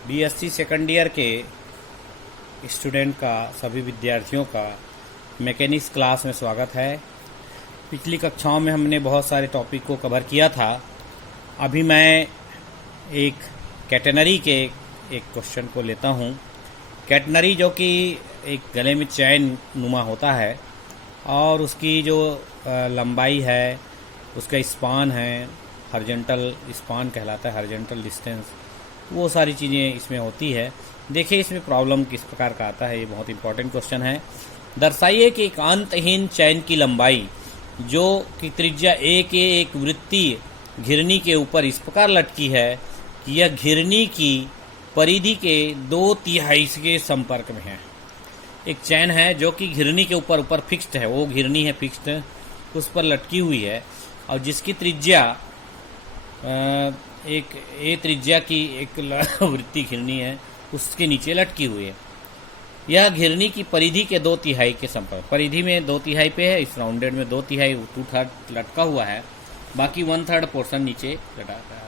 BSc second year के student का, सभी विद्यार्थियों का मैकेनिक्स क्लास में स्वागत है। पिछली कक्षाओं में हमने बहुत सारे टॉपिक को कवर किया था। अभी मैं एक कैटेनरी के एक क्वेश्चन को लेता हूँ। कैटेनरी जो कि एक गले में चैन नुमा होता है और उसकी जो लंबाई है, उसका स्पान है, हॉरिजॉन्टल स्पान कहलाता है, हॉरिजॉन्टल डिस्टेंस, वो सारी चीज़ें इसमें होती है। देखिए इसमें प्रॉब्लम किस प्रकार का आता है, ये बहुत इंपॉर्टेंट क्वेश्चन है। दर्शाइए कि एक अंतहीन चैन की लंबाई जो कि त्रिज्या ए के एक वृत्तीय घिरनी के ऊपर इस प्रकार लटकी है कि यह घिरनी की परिधि के 2/3 के संपर्क में है। एक चैन है जो कि घिरनी के ऊपर फिक्स्ड है, वो घिरनी है फिक्स्ड, उस पर लटकी हुई है और जिसकी त्रिज्या एक ए त्रिज्या की एक वृत्तीय घिरनी है, उसके नीचे लटकी हुई है। यह घिरनी की परिधि के 2/3 के संपर्क, परिधि में 2/3 पे है, इस राउंडेड में 2/3 2/3 लटका हुआ है, बाकी 1/3 पोर्शन नीचे लटा है।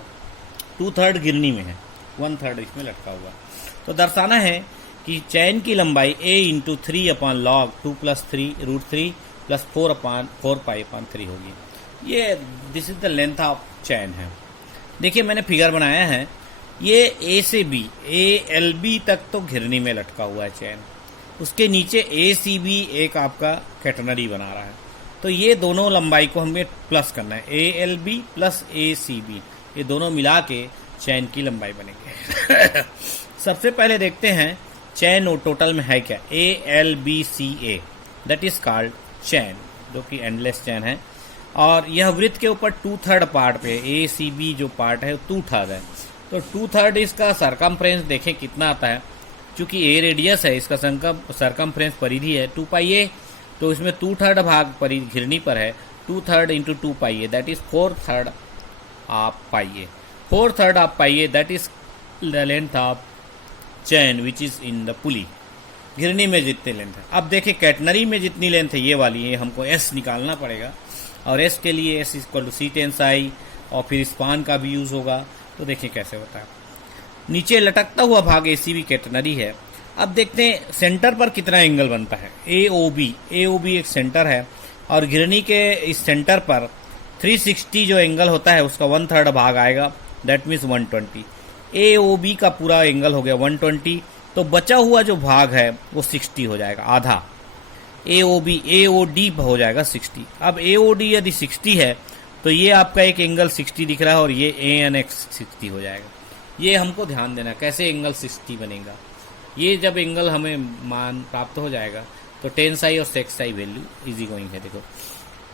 2/3 घिरनी में है, 1/3 इसमें लटका हुआ। तो दर्शाना है कि चैन की लंबाई a इंटू 3/log 2 + 3√3 + 4/4π/3 होगी। ये this is the length of chain है। देखिए मैंने फिगर बनाया है, ये ए से बी, ALB तक तो घिरनी में लटका हुआ है चैन, उसके नीचे ACB एक आपका कैटेनरी बना रहा है। तो ये दोनों लंबाई को हमें प्लस करना है, ALB + ACB, ये दोनों मिला के चैन की लंबाई बनेगी। सबसे पहले देखते हैं चैन टोटल में है क्या, ALBCA, दैट इज कॉल्ड चैन, जो कि एंडलेस चैन है। और यह वृत्त के ऊपर 2/3 पार्ट पे ACB जो पार्ट है 2/3 है। तो 2/3 इसका सरकमफ्रेंस देखें कितना आता है, क्योंकि A रेडियस है, इसका सरकमफ्रेंस परिधि है 2πA, तो इसमें 2/3 भाग घिरनी पर है, 2/3 into 2πA, that is 4/3 of πA, 4/3 of πA, that is the length of chain which is in the pulley. घिरनी में जितनी लेंथ है, अब देखिए कैटेनरी में जितनी लेंथ है ये वाली है, हमको S निकालना पड़ेगा और S के लिए S = C टेंसाई और फिर स्पान का भी यूज होगा। तो देखिए कैसे होता है। नीचे लटकता हुआ भाग ACB कैटेनरी है। अब देखते हैं सेंटर पर कितना एंगल बनता है, AOB एक सेंटर है और घिरनी के इस सेंटर पर 360 जो एंगल होता है उसका 1/3 भाग आएगा, दैट मीन्स 120। AOB का पूरा एंगल हो गया 120, तो बचा हुआ जो भाग है वो 60 हो जाएगा, आधा। AOD हो जाएगा 60। अब AOD यदि 60 है तो ये आपका एक एंगल 60 दिख रहा है और ये ANX 60 हो जाएगा। ये हमको ध्यान देना कैसे एंगल 60 बनेगा। ये जब एंगल हमें मान प्राप्त हो जाएगा तो टेंसाई और सेक्साई वैल्यू इजी गोइंग है। देखो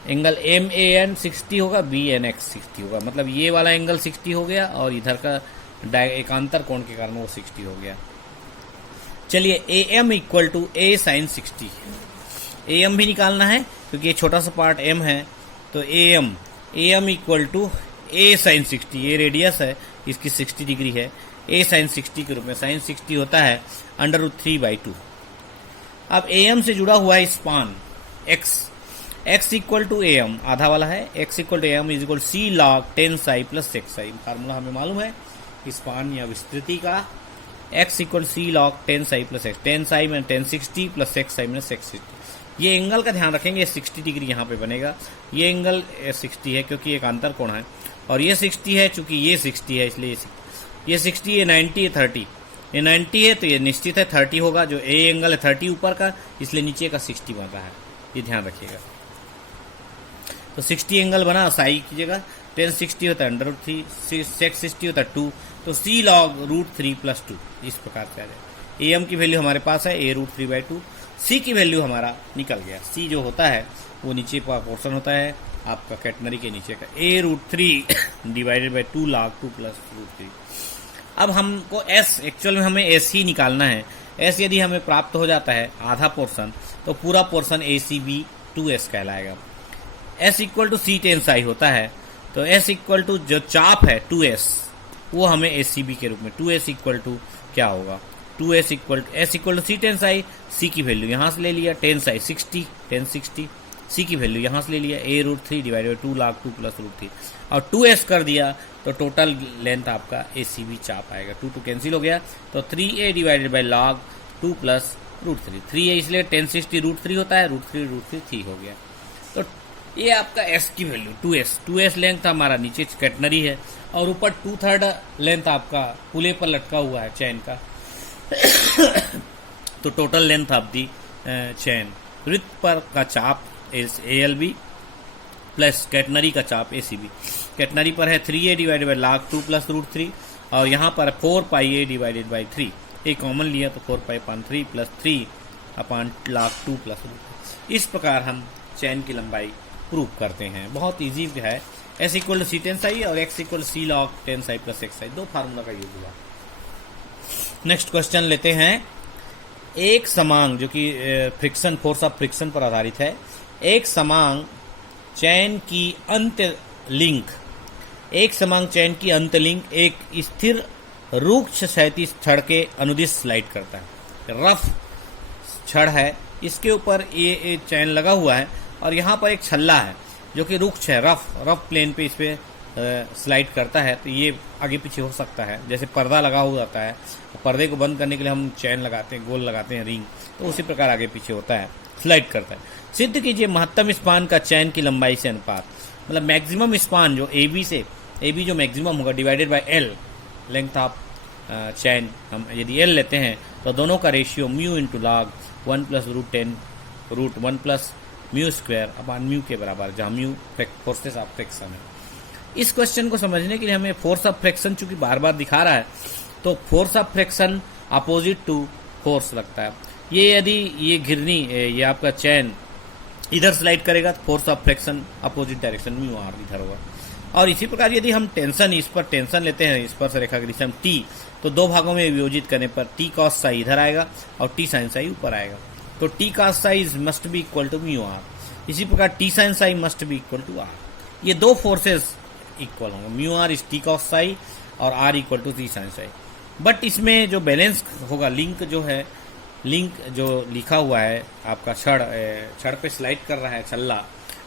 एंगल MAN 60 होगा, BNX 60 होगा, मतलब ये वाला एंगल 60 हो गया और इधर का एकांतर कोण के कारण वो 60 हो गया। चलिए AM = A sin 60, AM भी निकालना है क्योंकि ये छोटा सा पार्ट M है, तो AM = A sin 60, ये रेडियस है, इसकी 60 डिग्री है, A sin 60 के रूप में, sin 60 होता है √3/2। अब AM से जुड़ा हुआ है स्पान X = AM, आधा वाला है, X = AM = C log टेंसाई + सेक्साई। Formula हमें मालूम है स्पान या विस्तृति का, X = C log टेंसाई + सेक्स, टेंसाई में 1060 + सेक्साई में 660। ये एंगल का ध्यान रखेंगे, 60 डिग्री यहाँ पे बनेगा। ये एंगल 60 है क्योंकि एक अंतर कोण है, और ये 60 है चूंकि ये 60 है इसलिए ये 60, ये 90, ये 30, ये 90 है तो ये निश्चित है 30 होगा। जो A एंगल है 30 ऊपर का, इसलिए नीचे का 60 बन रहा है, ये ध्यान रखिएगा। तो 60 एंगल बना, साई की जगह 1060 होता है √3, 660 होता है 2, तो C log √3 + 2 इस प्रकार से आ जाए। AM की वैल्यू हमारे पास है A √3/2, C की वैल्यू हमारा निकल गया। C जो होता है वो नीचे का पोर्शन होता है आपका कैटेनरी के नीचे का, A √3 / 2 log 2 + √3। अब हमको S, एक्चुअल में हमें S ही निकालना है। S यदि हमें प्राप्त हो जाता है आधा पोर्शन, तो पूरा पोर्शन ACB 2S कहलाएगा। S = C टेंसाई होता है, तो S = जो चाप है 2S, वो हमें ACB के रूप में, 2S = क्या होगा, 2S = S = C टेंसाई, C की वैल्यू यहाँ से ले लिया, टेंसाई 60, 1060 सी की वैल्यू यहाँ से ले लिया a√3 divided by 2 log 2 plus √3 और 2s कर दिया तो टोटल लेंथ आपका ACB चाप आएगा। 2 कैंसिल हो गया तो 3a divided by log 2 plus √3 3a इसलिए 1060√3 होता है, √3 3 हो गया। तो ये आपका s की वैल्यू 2s लेंथ हमारा नीचे कैटनरी है और ऊपर 2/3 लेंथ आपका पुले पर लटका हुआ है चैन का। तो टोटल लेंथ ऑफ दी चैन वृत्त पर का चाप ALB प्लस कैटनरी का चाप ACB। कैटनरी पर है 3a divided by log 2 plus √3 और यहाँ पर 4πa डिवाइडेड बाई 3, ये कॉमन लिया तो 4π/3 प्लस 3 अपॉन log 2 प्लस √3। इस प्रकार हम चैन की लंबाई प्रूव करते हैं। बहुत इजी है। S equal to C tan psi और X equal C log 10 psi plus X psi, दो फार्मूला का यूज हुआ। नेक्स्ट क्वेश्चन लेते हैं। एक समांग जो कि फ्रिक्शन फोर्स ऑफ फ्रिक्शन पर आधारित है, एक समांग चैन की अंत लिंक एक स्थिर रुक्ष क्षैतिज छड़ के अनुदिश स्लाइड करता है। रफ छड़ है, इसके ऊपर ये चैन लगा हुआ है और यहाँ पर एक छल्ला है जो कि रुक्ष है, रफ प्लेन पे इस पे स्लाइड करता है। तो ये आगे पीछे हो सकता है, जैसे पर्दा लगा हुआ होता है, पर्दे को बंद करने के लिए हम चैन लगाते हैं, गोल लगाते हैं रिंग, तो उसी प्रकार आगे पीछे होता है, स्लाइड करता है। सिद्ध कीजिए महत्तम स्पान का चैन की लंबाई से अनुपात, मतलब मैक्सिमम स्पान जो AB जो मैक्सिमम होगा divided by L length of chain. हम यदि L लेते हैं तो दोनों का ratio mu into log 1 plus √1 plus mu square upon mu के बराबर, जहाँ म्यू फोर्सेस ऑफ फ्रिक्शन है। इस क्वेश्चन को समझने के लिए हमें फोर्स ऑफ फ्रिक्शन चूंकि बार बार दिखा रहा है तो force of friction opposite to force लगता है। ये यदि ये घिरनी ये आपका चैन इधर स्लाइड करेगा तो force of friction opposite direction mu R इधर होगा। और इसी प्रकार यदि हम टेंशन इस पर टेंशन लेते हैं, इस पर रेखा की दिशा में T, तो दो भागों में वियोजित करने पर T cos साई इधर आएगा और T sin साई ऊपर आएगा। तो T cos psi must be equal to mu R, इसी प्रकार T sin psi must be equal to R. ये दो फोर्सेस इक्वल होंगे, mu R is T cos psi और R equal to T sin psi. But इसमें जो balance होगा, link जो लिखा हुआ है आपका छड़ पे स्लाइड कर रहा है छल्ला,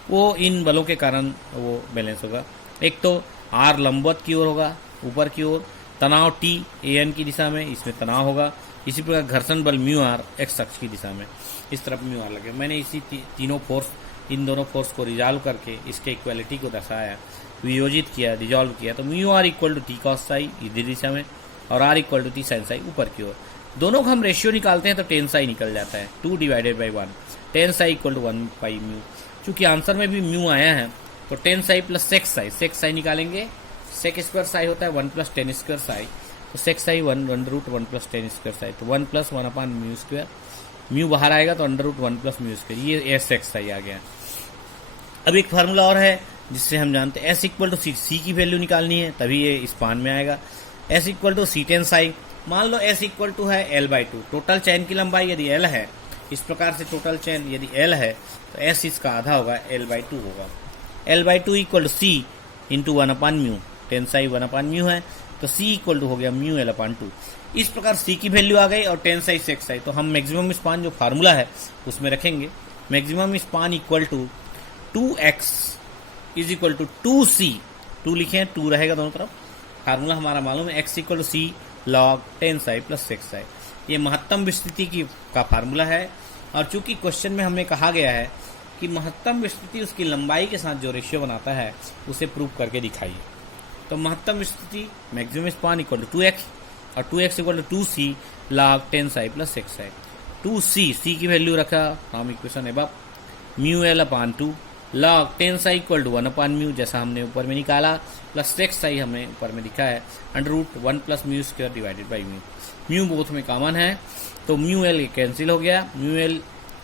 वो इन बलों के कारण वो बैलेंस होगा। एक तो R लंबवत की ओर होगा, ऊपर की ओर, तनाव T AN की दिशा में, इसमें तनाव होगा। इसी प्रकार घर्षण बल म्यू आर एक्स अक्ष की दिशा में, इस तरफ म्यू आर लगे। मैंने इसी इन दोनों फोर्स को रिजॉल्व करके इसके इक्वालिटी को दर्शाया, वियोजित किया, रिजॉल्व किया। तो mu R equal to T cos psi इधर दिशा में और R equal to T sin psi ऊपर की ओर। दोनों का हम रेशियो निकालते हैं तो टेन साई निकल जाता है, 2 divided by 1, tan psi equal to 1 pi mu. चूंकि आंसर में भी म्यू आया है तो tan psi plus sec psi निकालेंगे। सेक स्क्वायर साई होता है 1 प्लस टेन स्क्वायर साई, तो sex Sai 1 plus ten square Sai, तो 1 plus 1 upon mu square. Mu बाहर आएगा तो √1 प्लस म्यू स्क्वायर, ये सेक्स साई आ गया। अब एक फार्मूला और है जिससे हम जानते हैं S इक्वल टू सी की वैल्यू निकालनी है, तभी ये स्पान में आएगा। S equal to C tan psi, मान लो S इक्वल टू है L/2, टोटल चैन की लंबाई यदि L है, इस प्रकार से टोटल चैन यदि L है तो S इसका आधा होगा, L/2 होगा। L/2 equal to C into 1 upon mu, tan psi 1 upon mu है, तो C इक्वल टू हो गया म्यू L अपॉन 2। इस प्रकार C की वैल्यू आ गई और टेन साई सेक्स साई, तो हम मैक्सिमम स्पान जो फार्मूला है उसमें रखेंगे। Maximum span equal to 2x is equal to 2C, 2 लिखे, 2 रहेगा दोनों तरफ। फार्मूला हमारा मालूम है, x equal to C log 10 psi plus 6 psi. ये महत्तम विस्तृति का फार्मूला है। और चूंकि क्वेश्चन में हमें कहा गया है कि महत्तम विस्तृति उसकी लंबाई के साथ जो रेशियो बनाता है उसे प्रूव करके दिखाइए। तो महत्तम विस्तृति maximum span equal to 2x और 2x equal to 2C log 10 psi plus 6 psi. 2C की वैल्यू रखा, हम इक्वेशन है mu L upon 2 log 10 psi equal to 1 upon mu, जैसा हमने ऊपर में निकाला, प्लस 6 साई हमने ऊपर में लिखा है, √1 plus mu square divided by mu. Mu both में कॉमन है तो म्यू L कैंसिल हो गया, म्यू L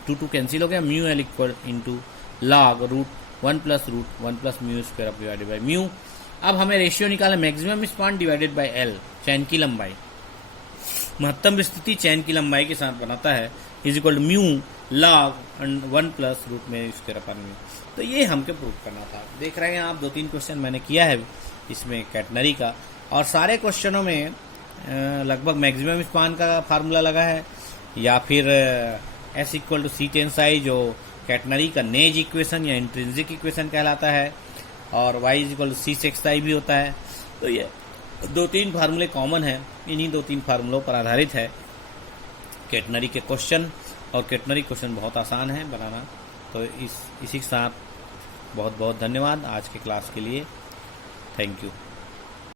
2 कैंसिल हो गया, mu L equal into log √1 plus mu square divided by mu. अब हमें रेशियो निकाला maximum span divided by L, चैन की लंबाई। महत्तम विस्तृति चैन की लंबाई के साथ बनाता है, is equal to mu log 1 plus mu square upon mu. तो ये हमको प्रूव करना था। देख रहे हैं आप 2-3 क्वेश्चन मैंने किया है इसमें कैटनरी का, और सारे क्वेश्चनों में लगभग मैक्सिमम स्पान का फार्मूला लगा है, या फिर S equal to C tan psi जो कैटनरी का नेज इक्वेशन या इंट्रिंसिक इक्वेशन कहलाता है, और y equal C sec psi भी होता है। तो ये 2-3 फार्मूले कॉमन हैं, इन्हीं 2-3 फार्मूलों पर आधारित है कैटनरी के क्वेश्चन, और कैटनरी क्वेश्चन बहुत आसान है बनाना। तो इसी के साथ बहुत बहुत धन्यवाद आज के क्लास के लिए। Thank you.